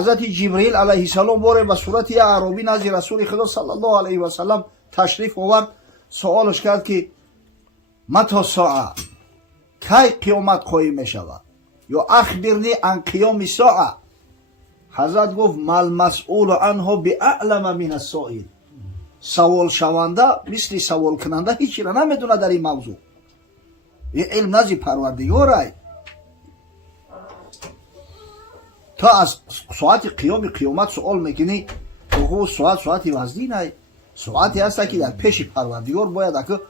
حضرت جبرئیل علیه السلام باره به صورت یک اعرابی نزد رسول خدا صلی الله علیه و سلم تشریف آورد. سوالش کرد که متی ساعه، کی قیامت قایم می شود؟ یا اخبرنی عن قیام ساعه. حضرت گفت مل مسئول عنها باعلم من السائل. سوال شونده مثل سوال کننده هیچی را نمیدونه در این موضوع. این علم نزد پروردگاره. تا از ساعت قیامت سوال میکنی، او ساعت وزنی نه، ساعتی هست که در پیش پروردگار باید که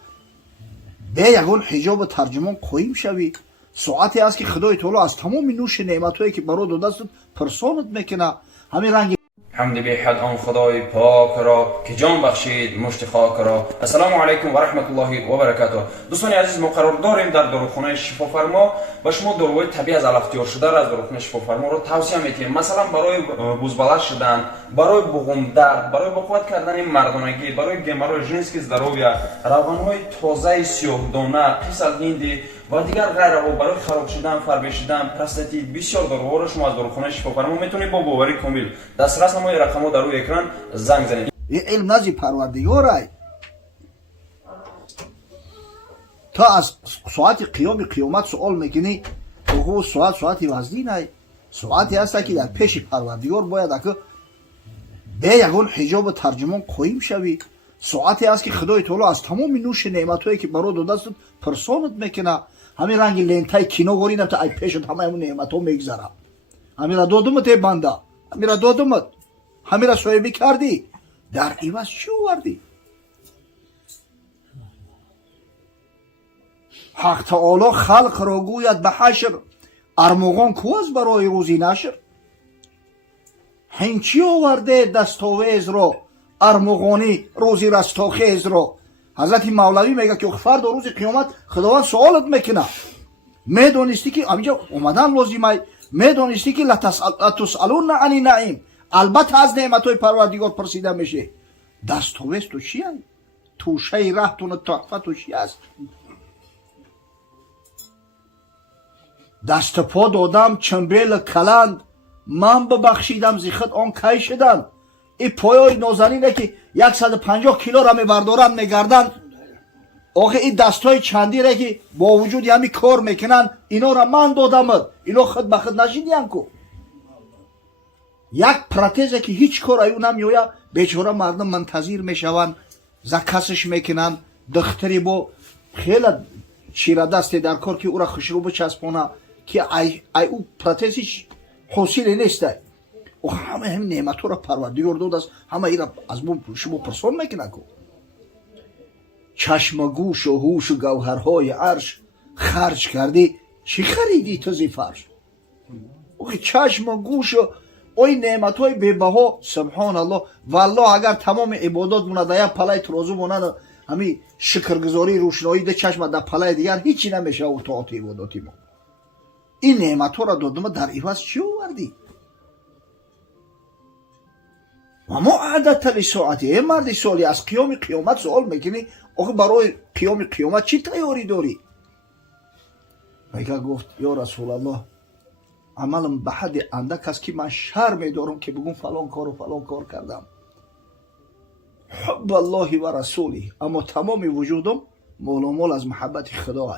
به یگان حجاب ترجمان قایم شوی. ساعتی هست که خدای تعالی از تمام نوش نعمتایی که برات داده است پرسانت میکنه. همین رنگ حمد به حد آن خدای پاک را که جان بخشید مشت خاک را. السلام علیکم و رحمت الله و برکاته. دوستان عزیز، ما قرار داریم در داروخانه شفافرما و شما داروهای طبیعی از الاختیار شده را از داروخانه شفافرما را توصیه می‌کنیم. مثلا برای بزبله شدن، برای بغم درد، برای بقوت کردن مردانگی، برای گمرای ژنسکی здоровья، روغن‌های تازه سیاه دانه، قیس هندی و دیگر غیره، برای خراب شدن، فربه شدن، پروستات، بسیار داروها را شما از داروخانه شفافرما میتونید با باوری کامل دسترس نمای رقم‌ها در روی اکران زنگ زنید. این علم نزد پروردگاره. تا از ساعت قیامت سوال میکنی، او ساعت وزنی نه، ساعتی هست که در پیش پروردگار باید که به یگان حجاب ترجمان قایم شوی. ساعتی هست که خدای تعالی از تمام نوش نعمتایی که برات داده است پرسانت میکنه. همین رنگ لنتای کینو گورینم تا ای پیشت همه اون نعمتها میگذره. همین را دادمت ای بنده، همین را دادمت، همین را صاحبی کردی، در عوض چی آوردی؟ حق تعالی خلق را گوید به حشر، ارمغان کو است برای روزی نشر؟ هنچی آورده دستاویز را، ارمغانی روزی رستاخیز را. حضرت مولوی میگه که فردا روز قیامت خداوند سوالت میکنه، میدونستی که همینجا اومدن لازمه، میدونستی که لتسالون عن النعیم، البته از نعمتهای پروردگار پرسیده میشه. دستاویز تو چی هست؟ توشه رهتون تحفه تو چی هست؟ دست پا دادم چنبیل کلند، من ببخشیدم زیخت آن کی شدن. این پایای نازنینه که 150 کیلو را میبردارن میگردن، آخه این دستای چندی را که با وجود همی کار میکنن، اینا را من دادم، اینا خود به خود نشیدین کو. یک پراتزه که هیچ کار ایو نمیویه، بیچاره مردم منتظر میشون، زکسش میکنن، دختری با خیلی چیره دستی در کار که او را خشرو بچسبونه که ای او پراتزش حاصل نیسته. او همه هم نعمتو را پروردگار داده است، همه ای را از شما پرسان میکنه کو. چشم گوش و هوش و گوهرهای عرش خرج کردی، چی خریدی تو زی فرش؟ او چشم و گوش و اوی نعمتهای بی‌بها، سبحان الله. والله اگر تمام عبادات مونه در یک پله ترازو مونه، همین شکرگزاری روشنایی ده چشم در پله دیگر هیچی نمیشه. او طاعت عباداتی ما این نعمتها را دادم، در عوض چی آوردی؟ و ما عدت لساعتی. ای مرد سالی، از قیامت سوال میکنی، آخه برای قیامت چی تیاری داری؟ میگه گفت یا رسول الله، عملم به حد اندک است که من شرم دارم که بگم فلان کار و فلان کار کردم. حب الله و رسولی، اما تمام وجودم مال از محبت خدا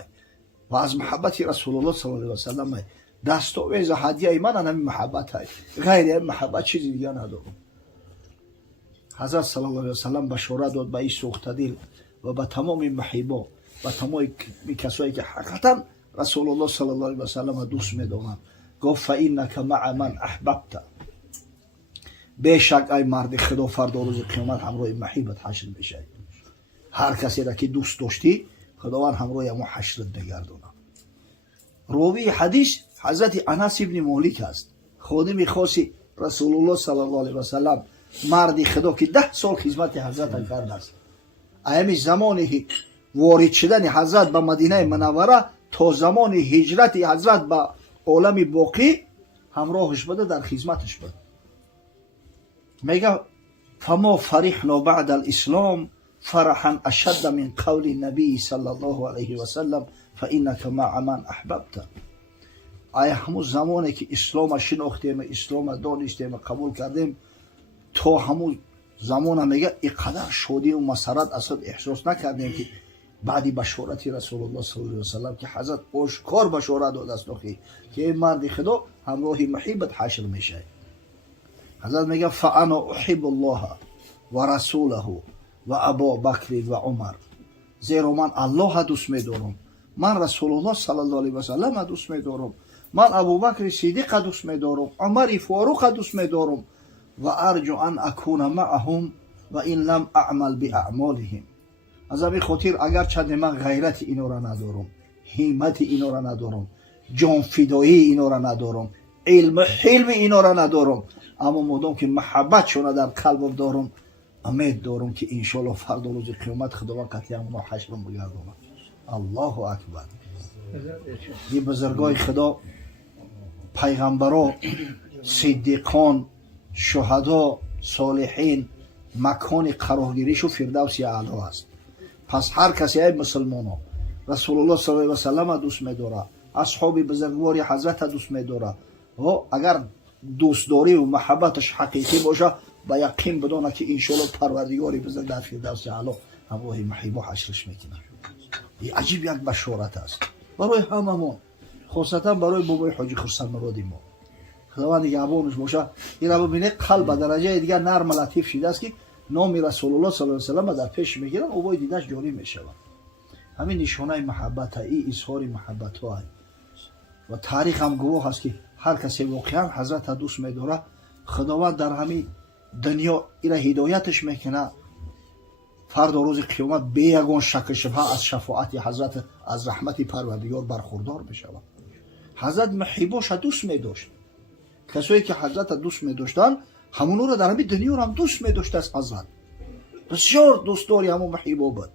و از محبت رسول الله صلی الله علیه و سلم. دستاویز هدیه من همین محبت های، غیر این محبت چیزی دیگه ندارم. حضرت صلی الله علیه و سلم بشارت داد به این سوخته دل و به تمام محبا و تمام کسایی که حقیقتا رسول الله صلی الله علیه و سلم دوست می‌دارند. گفت فإنک مع من احببت، بیشک ای مرد خدا فردا روز قیامت همراه محبت حشر میشه. هر کسی را که دوست داشتی خداوند همراه ما حشرت بگردونه. راوی حدیث حضرت انس ابن مالک است، خادم خاص رسول الله صلی الله علیه و سلم، مرد خدا که 10 سال خدمت حضرت کرده است. ایام زمانی وارد شدن حضرت به مدینه منوره تا زمان هجرت حضرت به عالم باقی همراهش بده، در خدمتش بده. میگه فما فرحنا بعد الاسلام فرحا اشد من قول النبی صلی الله علیه و سلم فانک مع من احببت. ای همون زمانی که اسلام شناختیم، اسلام دانستیم، قبول کردیم، تا همون زمان میگه اینقدر شادی و مسرت اصلا احساس نکردیم که بعدی بشارت رسول الله صلی الله علیه و سلم که حضرت آشکار بشارت داده است که این مرد خدا همراه محبت حشر میشه. حضرت میگه فانا احب الله و رسوله و ابا بکر و عمر، زیرا من الله دوست می‌دارم، من رسول الله صلی الله علیه و سلم دوست می‌دارم، من ابوبکر صدیق دوست می‌دارم، عمر فاروق دوست می‌دارم و ارجو ان اکون معهم و این لم اعمل باعمالهم. از همین خاطر اگر چند من غیرت اینا را ندارم، همت اینا را ندارم، جان فدایی اینا را ندارم، علم حلم اینا را ندارم، اما مادام که محبت شونه در قلبم دارم، امید دارم که انشالله فردا روز قیامت خداوند قطعی همون حشرم بگردونه. الله اکبر. این بزرگای خدا، پیغمبران، صدیقان، شهدا، صالحین، مکان قرارگیریش و فردوس اعلی است. پس هر کسی ای مسلمان رسول الله صلی الله علیه و سلم دوست می‌داره، اصحاب بزرگواری حضرت دوست می‌داره، و اگر دوستداری و محبتش حقیقی باشه با یقین بدونه که انشالله پروردگار بزرگ در فردوس اعلی همراه محبوب حشرش میکنه. این عجیب یک بشارت است برای هممون، خاصتا برای بابای حاجی خرسند مرادی ما. خداوند نگهبانش باشه. این رو ببینید قلب درجه دیگه نرم لطیف شده است که نام رسول الله صلی الله علیه و سلم در پیش میگیرن، اوبای دیدش جاری میشه. همین نشانه محبت، این اظهار محبت ها و تاریخ هم گواه است که هر کسی واقعا حضرت دوست می‌داره، خداوند در همین دنیا ایره هدایتش میکنه، فردا روز قیامت به یگان شک شبهه از شفاعت حضرت، از رحمت پروردگار برخوردار بشه. حضرت محبوبش دوست می‌داشت. کسایی که حضرت دوست می‌داشتن همونو رو در همین دنیا هم دوست می‌داشت. از حضرت بسیار دوستداری همون محبوب بود.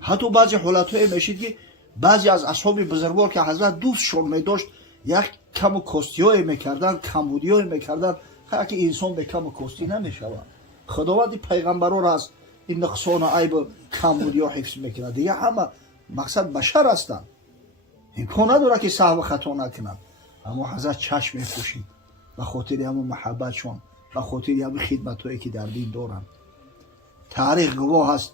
حتی بعضی حالت‌های میشید که بعضی از اصحاب بزرگوار که حضرت دوستشون می‌داشت یک کم و کاستی‌های می‌کردن، کمبودی‌های می‌کردن، که انسان به کم و کاستی نمی‌شود. خداوند پیغمبرا را از این نقصان و عیب و کمبودی‌ها حفظ می‌کنه. دیگه همه مقصد بشر هستند، امکان نداره که سهو و خطا نکنند، اما حضرت چشم می‌پوشید به خاطر همون محبتشون، به خاطر همون خدمت‌هایی که در دین دارند. تاریخ گواه است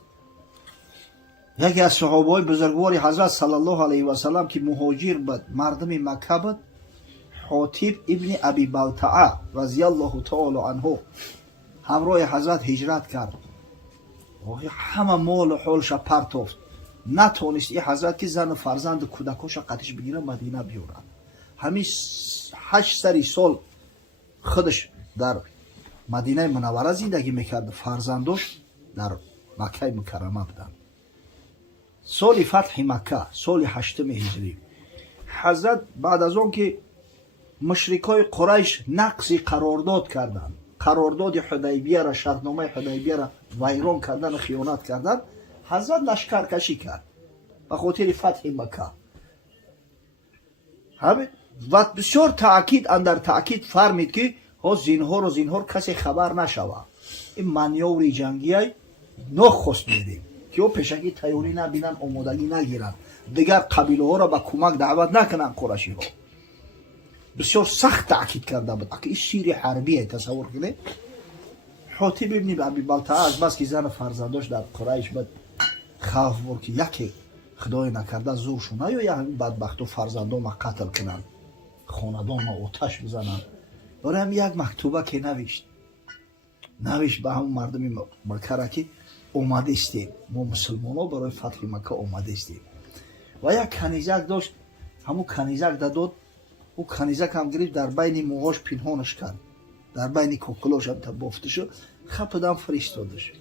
یکی از صحابه‌های بزرگوار حضرت صلی الله علیه و سلم که مهاجر بود، مردم مکه بود، حاطب ابن ابی بلتعه رضی الله تعالی عنه همراه حضرت هجرت کرد. همه مال و حالش پرتافت، نتونست این حضرت که زن و فرزند کودکاش قدش بگیره مدینه بیاره. همین 8 سال خودش در مدینه منوره زندگی میکرد، فرزندش در مکه مکرمه بودن. سال فتح مکه، سال 8 هجری، حضرت بعد از اون که مشرکای قریش نقضی قرارداد کردند، قرارداد حدیبیه را، شرطنامه حدیبیه را ویران کردن و خیانت کردن، حضرت لشکر کشی کرد به خاطر فتح مکه. همین و بسیار تاکید اندر تاکید فرمید که ها زینهار کسی خبر نشوه. این منیوری جنگی های نخست میدیم که او پیشکی تیاری نبینن، آمادگی نگیرن، دیگر قبیله ها را به کمک دعوت نکنن. قریشی ها بسیار سخت تاکید کرده بود که این شیر حربیه. تصور کنید حاطب ابن ابی بلتعه از بس که زن فرزنداش در قریش بود خوف بود که یکی خدای نکرده زورشون یا همین بدبخت و فرزندان ما قتل کنن، خاندان ما آتش بزنن. برای هم یک مکتوبه که نوشت به همون مردم مکه که اومده استیم، ما مسلمان ها برای فتح مکه اومده استیم. و یک کنیزک داشت، همون کنیزک داد، او کنیزک هم گرفت در بین موهاش پنهانش کرد، در بین کوکلاش هم تبافته شد، خپدم فرستادش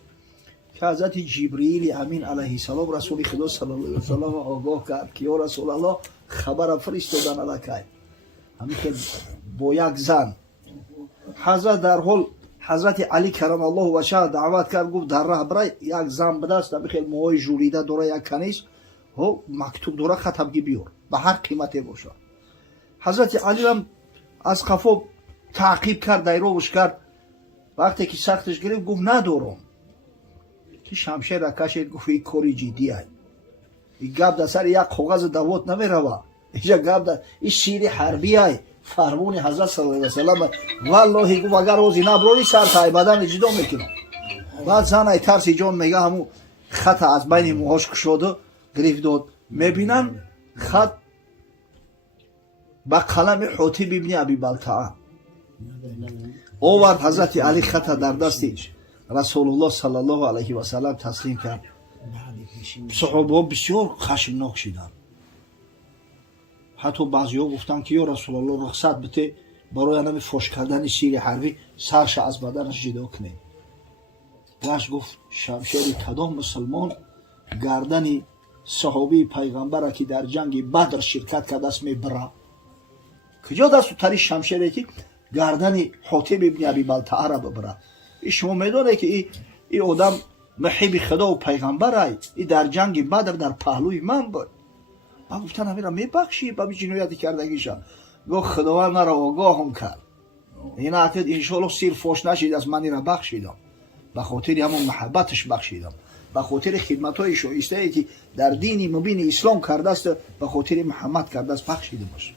که حضرت جبرئیل امین علیه السلام رسول خدا صلی الله علیه و سلم آگاه کرد که یا رسول الله خبر فرستادن علیکه. همین که با یک زن حضرت در حال حضرت علی کرم الله وجهه دعوت کرد، گفت در راه برای یک زن به دست بخیل موهای جولیده داره، یک کنیز و مکتوب داره، خطبگی بیار به هر قیمتی باشه. حضرت علی هم از خفا تعقیب کرد، دیروش کرد. وقتی که سختش گرفت گفت ندارم، که شمشیر را کشید، گفت این کاری جدی است، این گپ در سر یک کاغذ دوات نمیروه، اینجا گپ در این شیر حربی های فرمون حضرت صلی الله علیه و سلم والله گفت اگر روزی نبروری سر تای بدن جدا میکنم. بعد زن ای ترسی جان میگه همون خط از بین موهاش کشوده گرفت داد میبینن خط با قلم حاتب ابن ابی بلتعه آورد. حضرت علی خط در دستی رسول الله صلی الله علیه و سلم تسلیم کرد. صحابه بسیار خشمناک شدند. حتی بعضی ها گفتن که یا رسول الله رخصت بده برای همین فوش کردن شیر حربی سرش از بدنش جدا کنه. گشت گفت شمشیر کدام مسلمان گردن صحابی پیغمبر که در جنگ بدر شرکت کرده است میبره؟ کجا دست تری شمشیری که گردن حاتب ابن ابی بلتعه را ببره؟ شما میدونه که این آدم محب خدا و پیغمبر این در جنگ بدر در پهلوی من بود. من گفتن همین را میبخشی با جنایتی کردگیشا. گفت خداوند مرا آگاهم کرد این عقد انشالله سیر فوش نشید از من را بخشیدم، به خاطر همون محبتش بخشیدم، به خاطر خدمت‌های شایسته که در دین مبین اسلام کرده است، به خاطر محمد کرده است بخشیدمش.